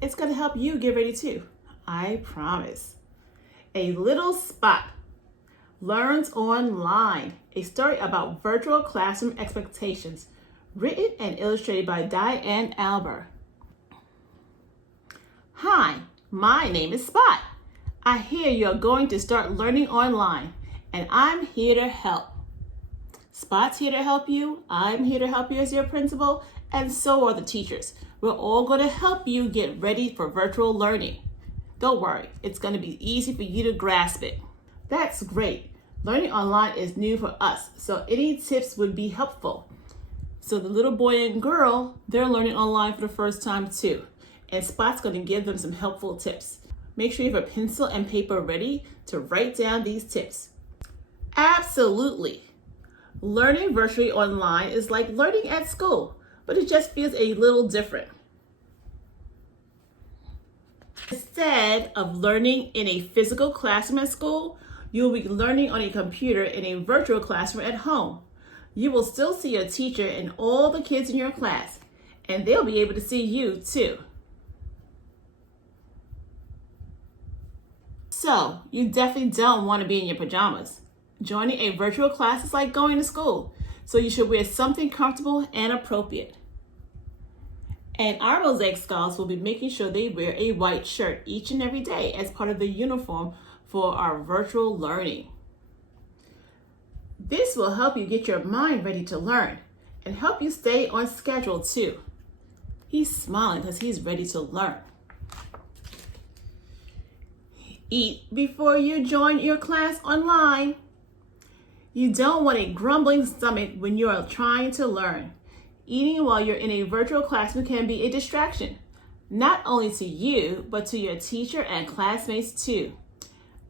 It's going to help you get ready too. I promise. A Little Spot learns online. A story about virtual classroom expectations. Written and illustrated by Diane Alber. Hi, my name is Spot. I hear you're going to start learning online, and I'm here to help. Spot's here to help you. I'm here to help you as your principal, and so are the teachers. We're all going to help you get ready for virtual learning. Don't worry, it's going to be easy for you to grasp it. That's great. Learning online is new for us, so any tips would be helpful. So the little boy and girl, they're learning online for the first time too, and Spot's going to give them some helpful tips. Make sure you have a pencil and paper ready to write down these tips. Absolutely. Learning virtually online is like learning at school, but it just feels a little different. Instead of learning in a physical classroom at school, you'll be learning on a computer in a virtual classroom at home. You will still see your teacher and all the kids in your class, and they'll be able to see you too. So, you definitely don't want to be in your pajamas. Joining a virtual class is like going to school, so you should wear something comfortable and appropriate. And our Mosaic Scholars will be making sure they wear a white shirt each and every day as part of the uniform for our virtual learning. This will help you get your mind ready to learn and help you stay on schedule too. He's smiling because he's ready to learn. Eat before you join your class online. You don't want a grumbling stomach when you are trying to learn. Eating while you're in a virtual classroom can be a distraction, not only to you, but to your teacher and classmates too.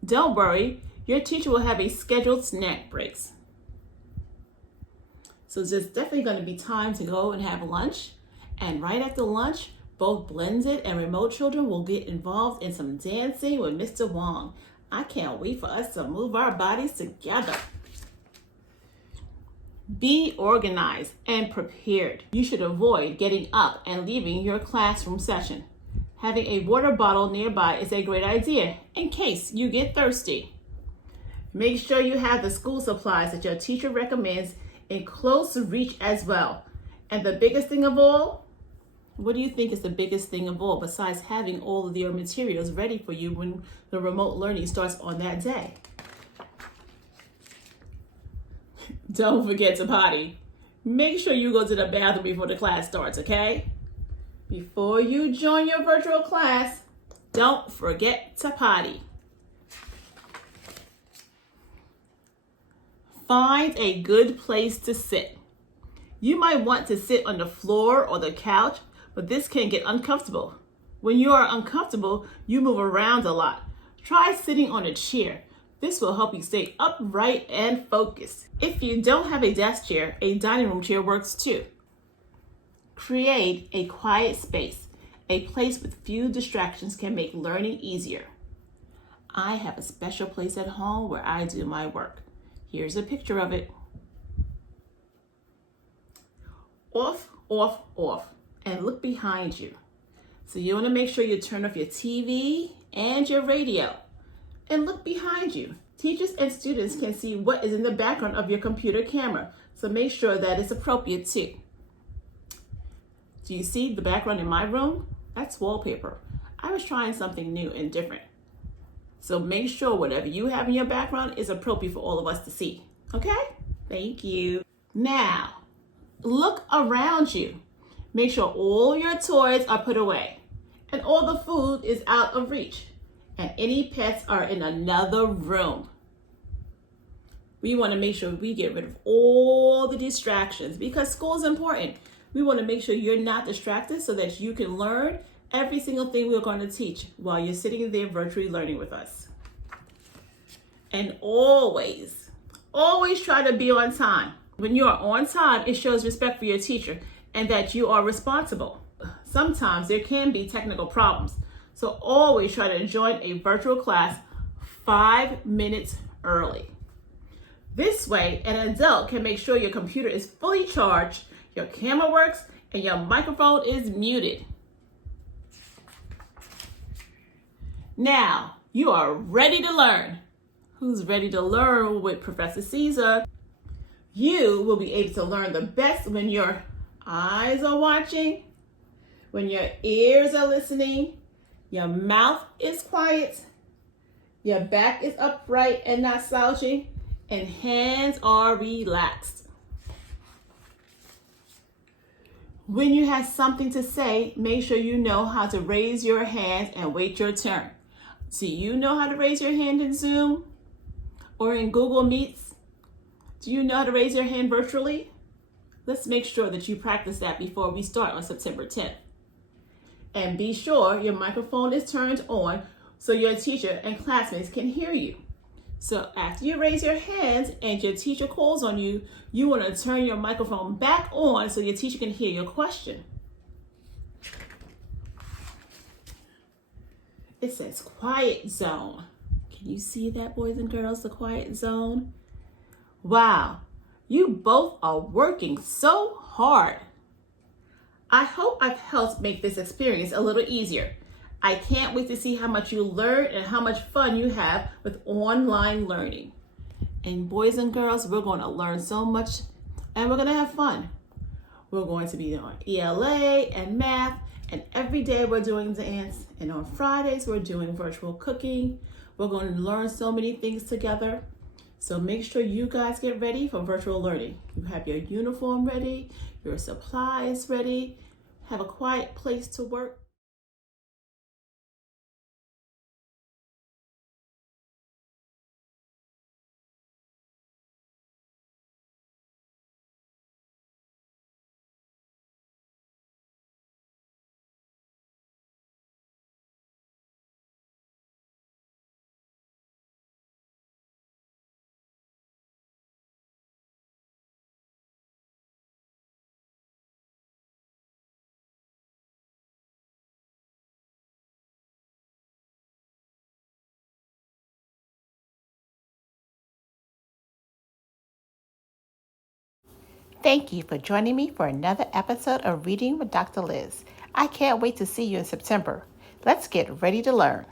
Don't worry, your teacher will have a scheduled snack breaks. So there's definitely going to be time to go and have lunch. And right after lunch, both blended and remote children will get involved in some dancing with Mr. Wong. I can't wait for us to move our bodies together. Be organized and prepared. You should avoid getting up and leaving your classroom session. Having a water bottle nearby is a great idea in case you get thirsty. Make sure you have the school supplies that your teacher recommends in close reach as well. And the biggest thing of all, what do you think is the biggest thing of all besides having all of your materials ready for you when the remote learning starts on that day? Don't forget to potty. Make sure you go to the bathroom before the class starts, okay? Before you join your virtual class, don't forget to potty. Find a good place to sit. You might want to sit on the floor or the couch, but this can get uncomfortable. When you are uncomfortable, you move around a lot. Try sitting on a chair. This will help you stay upright and focused. If you don't have a desk chair, a dining room chair works too. Create a quiet space. A place with few distractions can make learning easier. I have a special place at home where I do my work. Here's a picture of it. Off, off, off, and look behind you. So you want to make sure you turn off your TV and your radio. And look behind you. Teachers and students can see what is in the background of your computer camera, so make sure that it's appropriate too. Do you see the background in my room? That's wallpaper. I was trying something new and different. So make sure whatever you have in your background is appropriate for all of us to see. Okay? Thank you. Now, look around you. Make sure all your toys are put away and all the food is out of reach. And any pets are in another room. We want to make sure we get rid of all the distractions because school is important. We want to make sure you're not distracted so that you can learn every single thing we're going to teach while you're sitting there virtually learning with us. And always try to be on time. When you are on time, it shows respect for your teacher and that you are responsible. Sometimes there can be technical problems. So always try to join a virtual class 5 minutes early. This way, an adult can make sure your computer is fully charged, your camera works, and your microphone is muted. Now, you are ready to learn. Who's ready to learn with Professor Caesar? You will be able to learn the best when your eyes are watching, when your ears are listening, your mouth is quiet, your back is upright and not slouching, and hands are relaxed. When you have something to say, make sure you know how to raise your hands and wait your turn. Do you know how to raise your hand in Zoom or in Google Meets? Do you know how to raise your hand virtually? Let's make sure that you practice that before we start on September 10th. And be sure your microphone is turned on so your teacher and classmates can hear you. So after you raise your hands and your teacher calls on you, you want to turn your microphone back on so your teacher can hear your question. It says quiet zone. Can you see that, boys and girls, the quiet zone? Wow, you both are working so hard. I hope I've helped make this experience a little easier. I can't wait to see how much you learn and how much fun you have with online learning. And boys and girls, we're going to learn so much and we're going to have fun. We're going to be doing ELA and math, and every day we're doing dance, and on Fridays we're doing virtual cooking. We're going to learn so many things together. So make sure you guys get ready for virtual learning. You have your uniform ready, your supplies ready, have a quiet place to work. Thank you for joining me for another episode of Reading with Dr. Liz. I can't wait to see you in September. Let's get ready to learn.